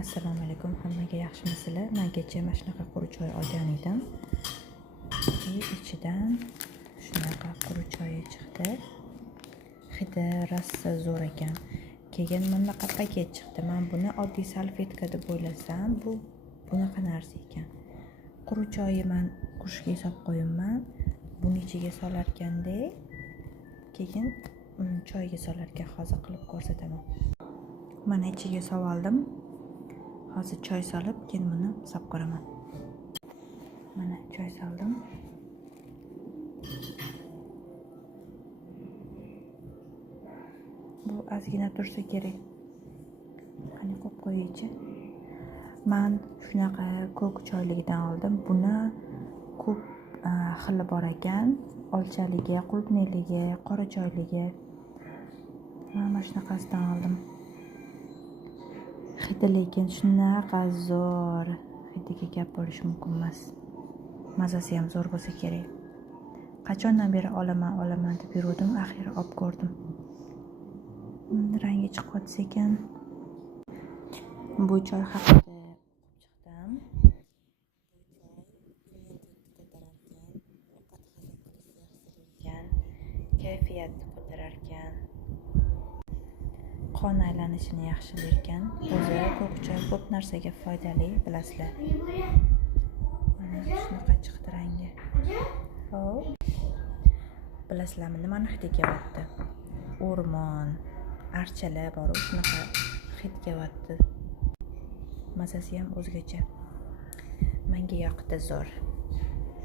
Assalomu alaykum, hammaga yaxshimisizlar? Men kecha mana shunaqa quruq choy olgan edim. Ichidan shunaqa quruq choy chiqdi. Hidi rosa zo'r ekan. Keyin bunaqa paket chiqdi. Men buni oddiy salfetka deb o'ylasam, bu bunaqa narsa ekan. Quruq choyni men qushga solib qo'yibman. Buni ichiga solarkanda, keyin choyga solarkan, hozir qilib ko'rsataman. Mana ichiga soldim. Hozir choy solib, keyin buni solib ko'raman. Mana choy soldim. Bu ozgina tursa kerak. Qani qo'yib qo'yaychi. Men shunaqa ko'k choyligidan oldim. Buni ko'p xili bor ekan. Olchaligi, qulupniligi, qora choyligi. Men mana shunaqasidan oldim. Hidi lekin shunaqa zo'r. Hidiga gap bo'lishi mumkin emas. Mazasi ham zo'r bo'lsa kerak. Qachondan beri olaman deb yurdim, axir olib ko'rdim. Rangi chiqyapti ekan. Bu choy haqida chiqdim. Kayfiyatni ko'tararkan. Qon aylanishini yaxshilarkan. O'zi ko'k choy ko'p narsaga foydali, bilasizlar. Mana shunaqa chiqdi rangi. Hop. Bilasizlarmi, nimani hidi kelyapti? O'rmon, archalar bor, shunaqa hid kelyapti. Mazasi ham o'zgacha. Menga yoqdi zo'r.